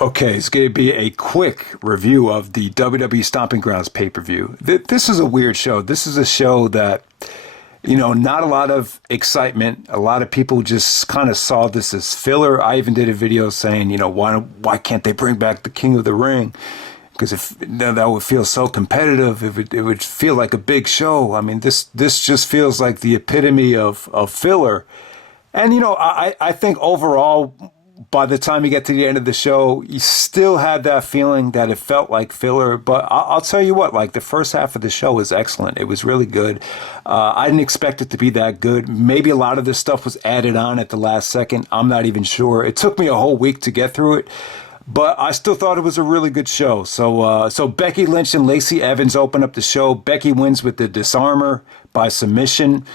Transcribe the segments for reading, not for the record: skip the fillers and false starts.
Okay, it's going to be a quick review of the WWE Stomping Grounds pay-per-view. This is a weird show. This is a show that, not a lot of excitement. A lot of people just kind of saw this as filler. I even did a video saying, why can't they bring back the King of the Ring? Because that would feel so competitive. It would feel like a big show. I mean, this just feels like the epitome of filler. And, I think overall, by the time you get to the end of the show, you still had that feeling that it felt like filler. But I'll tell you what, like the first half of the show was excellent. It was really good. I didn't expect it to be that good. Maybe a lot of this stuff was added on at the last second. I'm not even sure. It took me a whole week to get through it. But I still thought it was a really good show. So Becky Lynch and Lacey Evans open up the show. Becky wins with the disarmor by submission.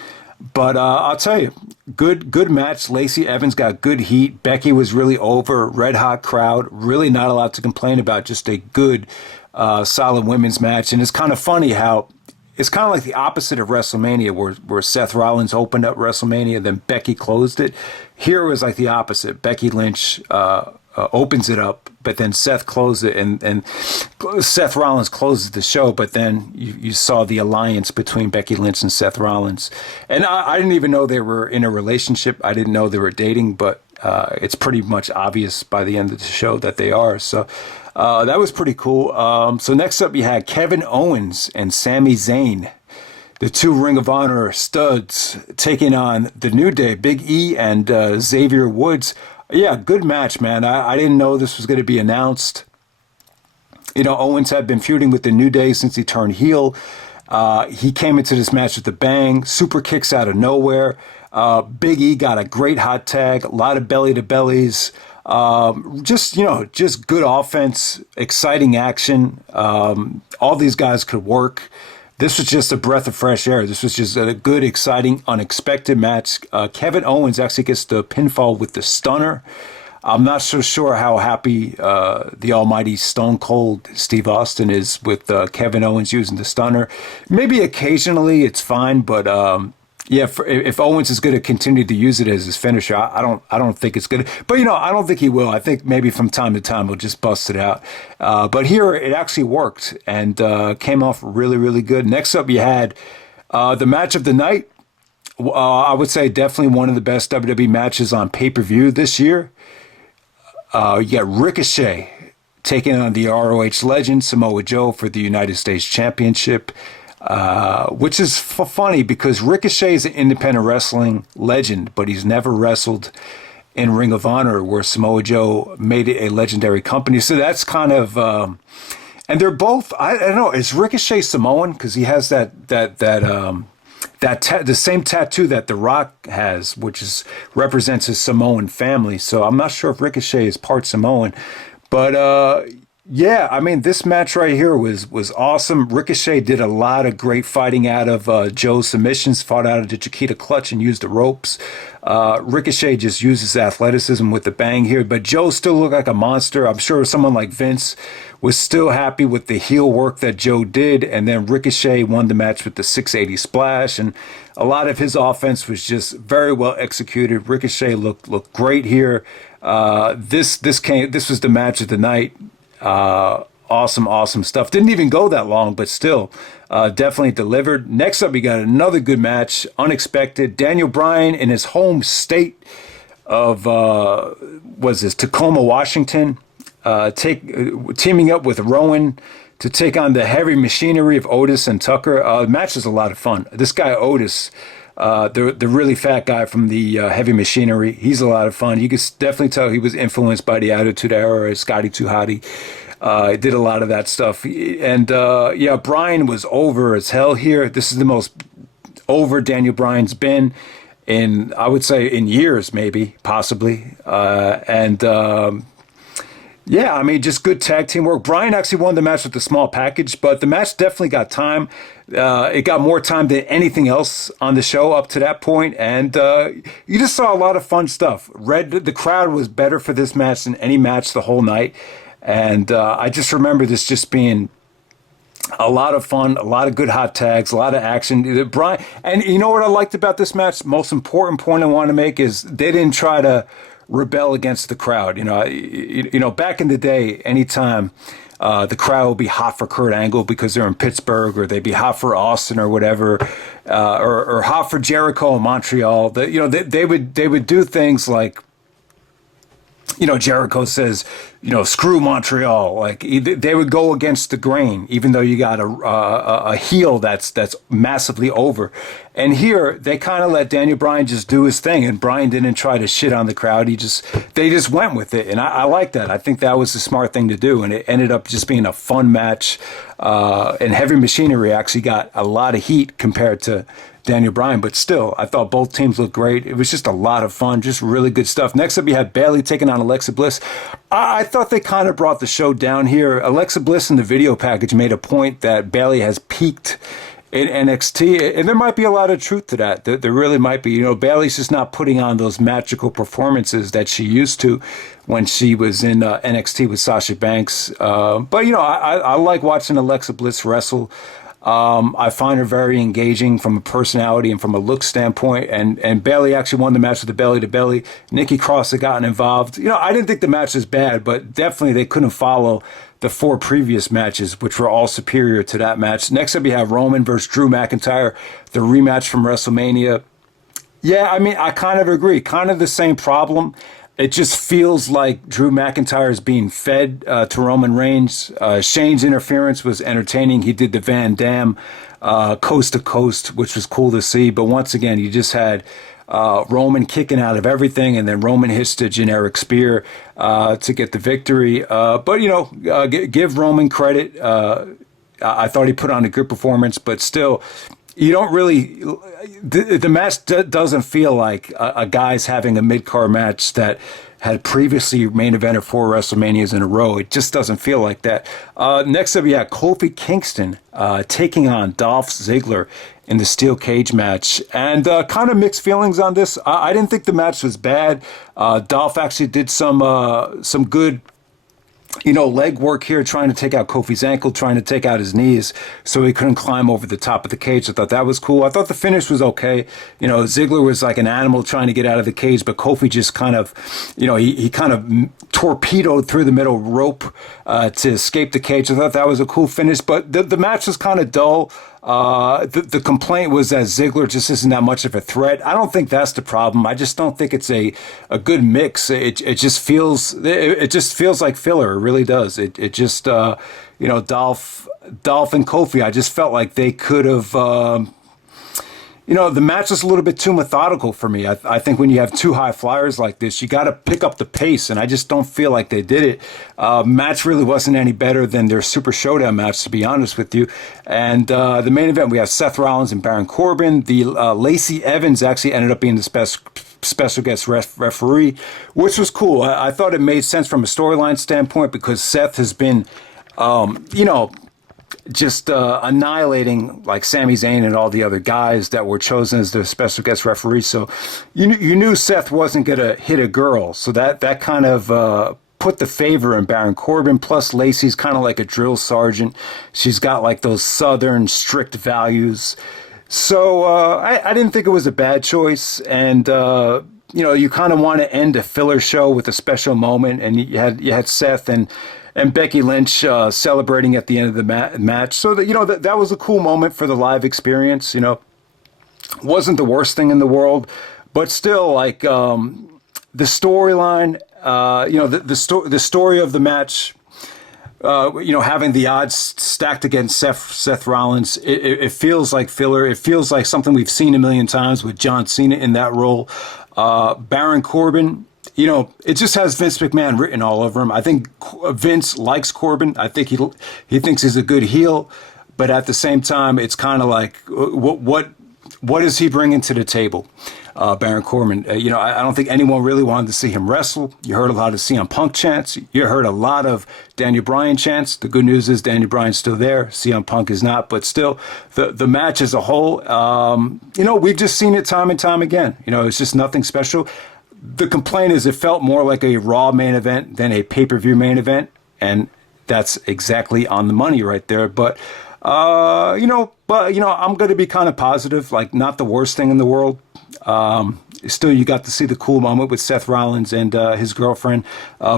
But I'll tell you, good match. Lacey Evans got good heat. Becky was really over. Red hot crowd. Really not a lot to complain about. Just a good, solid women's match. And it's kind of funny how it's kind of like the opposite of WrestleMania, where Seth Rollins opened up WrestleMania, then Becky closed it. Here it was like the opposite. Becky Lynch opens it up, but then Seth closed it, and Seth Rollins closes the show, but then you saw the alliance between Becky Lynch and Seth Rollins. And I didn't even know they were in a relationship. I didn't know they were dating, but it's pretty much obvious by the end of the show that they are. So that was pretty cool. So next up, you had Kevin Owens and Sami Zayn, the two Ring of Honor studs, taking on the New Day, Big E and Xavier Woods. Yeah, good match, man. I didn't know this was going to be announced. Owens had been feuding with the New Day since he turned heel. He came into this match with a bang, super kicks out of nowhere. Big E got a great hot tag, a lot of belly to bellies. Just good offense, exciting action. All these guys could work. This was just a breath of fresh air. This was just a good, exciting, unexpected match. Kevin Owens actually gets the pinfall with the stunner. I'm not so sure how happy the almighty Stone Cold Steve Austin is with Kevin Owens using the stunner. Maybe occasionally it's fine, but if Owens is going to continue to use it as his finisher, I don't think it's good. But I don't think he will. I think maybe from time to time he'll just bust it out. But here it actually worked and came off really, really good. Next up, you had the match of the night. I would say definitely one of the best WWE matches on pay-per-view this year. You got Ricochet taking on the ROH legend Samoa Joe for the United States Championship. Which is funny because Ricochet is an independent wrestling legend, but he's never wrestled in Ring of Honor, where Samoa Joe made it a legendary company. So that's kind of, and they're both. I don't know. Is Ricochet Samoan because he has the same tattoo that The Rock has, which represents his Samoan family. So I'm not sure if Ricochet is part Samoan, but. Yeah, I mean, this match right here was awesome. Ricochet did a lot of great fighting out of Joe's submissions, fought out of the Chiquita clutch and used the ropes. Ricochet just uses athleticism with the bang here, but Joe still looked like a monster. I'm sure someone like Vince was still happy with the heel work that Joe did, and then Ricochet won the match with the 680 splash, and a lot of his offense was just very well executed. Ricochet looked great here. This was the match of the night. Awesome stuff. Didn't even go that long, but still definitely delivered. Next up, we got another good match, unexpected. Daniel Bryan in his home state of Tacoma, Washington, teaming up with Rowan to take on the heavy machinery of Otis and Tucker. The match is a lot of fun. This guy Otis, the really fat guy from the heavy machinery, he's a lot of fun. You can definitely tell he was influenced by the Attitude Era, Scotty 2 Hotty. Did a lot of that stuff. And Bryan was over as hell here. This is the most over Daniel Bryan's been in, I would say, in years, maybe, possibly. Just good tag team work. Bryan actually won the match with the small package, but the match definitely got time. It got more time than anything else on the show up to that point, and you just saw a lot of fun stuff. The crowd was better for this match than any match the whole night, and I just remember this just being a lot of fun, a lot of good hot tags, a lot of action. Bryan, and you know what I liked about this match? Most important point I want to make is they didn't try to rebel against the crowd. Back in the day, anytime the crowd would be hot for Kurt Angle because they're in Pittsburgh, or they'd be hot for Austin or whatever, or hot for Jericho in Montreal. They would do things like, Jericho says, screw Montreal. Like they would go against the grain, even though you got a heel that's massively over. And here they kind of let Daniel Bryan just do his thing, and Bryan didn't try to shit on the crowd. They just went with it, and I like that. I think that was the smart thing to do, and it ended up just being a fun match. And Heavy Machinery actually got a lot of heat compared to Daniel Bryan, but still, I thought both teams looked great. It was just a lot of fun, just really good stuff. Next up, you had Bayley taking on Alexa Bliss. I thought they kind of brought the show down here. Alexa Bliss in the video package made a point that Bayley has peaked in NXT, and there might be a lot of truth to that. There really might be. Bayley's just not putting on those magical performances that she used to when she was in NXT with Sasha Banks. But I like watching Alexa Bliss wrestle. I find her very engaging from a personality and from a look standpoint. And Bayley actually won the match with the belly to belly. Nikki Cross had gotten involved. I didn't think the match was bad, but definitely they couldn't follow the 4 previous matches, which were all superior to that match. Next up, you have Roman versus Drew McIntyre, the rematch from WrestleMania. Yeah, I kind of agree. Kind of the same problem. It just feels like Drew McIntyre is being fed to Roman Reigns. Shane's interference was entertaining. He did the Van Damme coast to coast, which was cool to see. But once again, you just had Roman kicking out of everything, and then Roman hits the generic spear to get the victory. But give Roman credit. I thought he put on a good performance, but still, you don't really. The match doesn't feel like a guy's having a mid-card match that had previously main evented 4 WrestleManias in a row. It just doesn't feel like that. Next up, you have Kofi Kingston taking on Dolph Ziggler in the steel cage match. And kind of mixed feelings on this. I didn't think the match was bad. Dolph actually did some good leg work here, trying to take out Kofi's ankle, trying to take out his knees so he couldn't climb over the top of the cage. I thought that was cool. I thought the finish was okay. Ziggler was like an animal trying to get out of the cage, but Kofi just kind of, he kind of torpedoed through the middle rope to escape the cage. I thought that was a cool finish, but the match was kind of dull. The complaint was that Ziggler just isn't that much of a threat. I don't think that's the problem. I just don't think it's a good mix. It just feels like filler. It really does. It just Dolph and Kofi. I just felt like they could have. The match was a little bit too methodical for me. I think when you have 2 high flyers like this, you got to pick up the pace, and I just don't feel like they did it. Match really wasn't any better than their Super Showdown match, to be honest with you. And the main event, we have Seth Rollins and Baron Corbin. The Lacey Evans actually ended up being the special guest referee, which was cool. I thought it made sense from a storyline standpoint because Seth has been, just annihilating like Sami Zayn and all the other guys that were chosen as the special guest referees. So you knew Seth wasn't going to hit a girl. So that kind of put the favor in Baron Corbin. Plus Lacey's kind of like a drill sergeant. She's got like those Southern strict values. So I didn't think it was a bad choice. And you kind of want to end a filler show with a special moment. And you had Seth and Becky Lynch celebrating at the end of the match. So that was a cool moment for the live experience. Wasn't the worst thing in the world, but still, like the storyline, the story of the match. Having the odds stacked against Seth Rollins, it feels like filler. It feels like something we've seen a million times with John Cena in that role. Baron Corbin. It just has Vince McMahon written all over him. I think Vince likes Corbin. I think he thinks he's a good heel, but at the same time, it's kind of like what is he bringing to the table, Baron Corbin? I don't think anyone really wanted to see him wrestle. You heard a lot of CM Punk chants. You heard a lot of Daniel Bryan chants. The good news is Daniel Bryan's still there. CM Punk is not, but still, the match as a whole, we've just seen it time and time again. It's just nothing special. The complaint is it felt more like a Raw main event than a pay-per-view main event, and that's exactly on the money right there. But I'm going to be kind of positive, like not the worst thing in the world. Still, you got to see the cool moment with Seth Rollins and his girlfriend,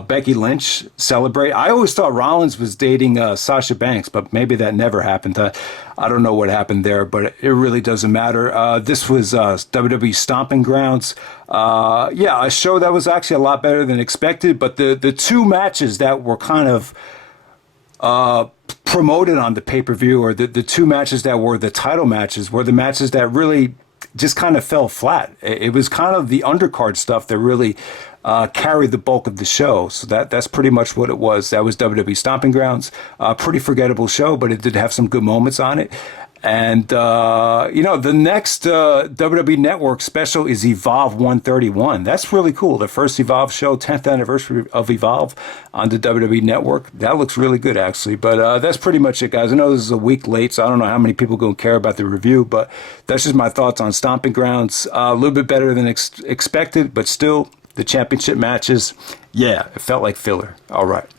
Becky Lynch, celebrate. I always thought Rollins was dating Sasha Banks, but maybe that never happened. I don't know what happened there, but it really doesn't matter. This was WWE Stomping Grounds. A show that was actually a lot better than expected, but the two matches that were kind of promoted on the pay-per-view, or the two matches that were the title matches, were the matches that really just kind of fell flat. It was kind of the undercard stuff that really carried the bulk of the show. So that's pretty much what it was. That was WWE Stomping Grounds. Pretty forgettable show, but it did have some good moments on it. And, the next WWE Network special is Evolve 131. That's really cool. The first Evolve show, 10th anniversary of Evolve on the WWE Network. That looks really good, actually. But that's pretty much it, guys. I know this is a week late, so I don't know how many people are going to care about the review, but that's just my thoughts on Stomping Grounds. A little bit better than expected, but still, the championship matches, yeah, it felt like filler. All right.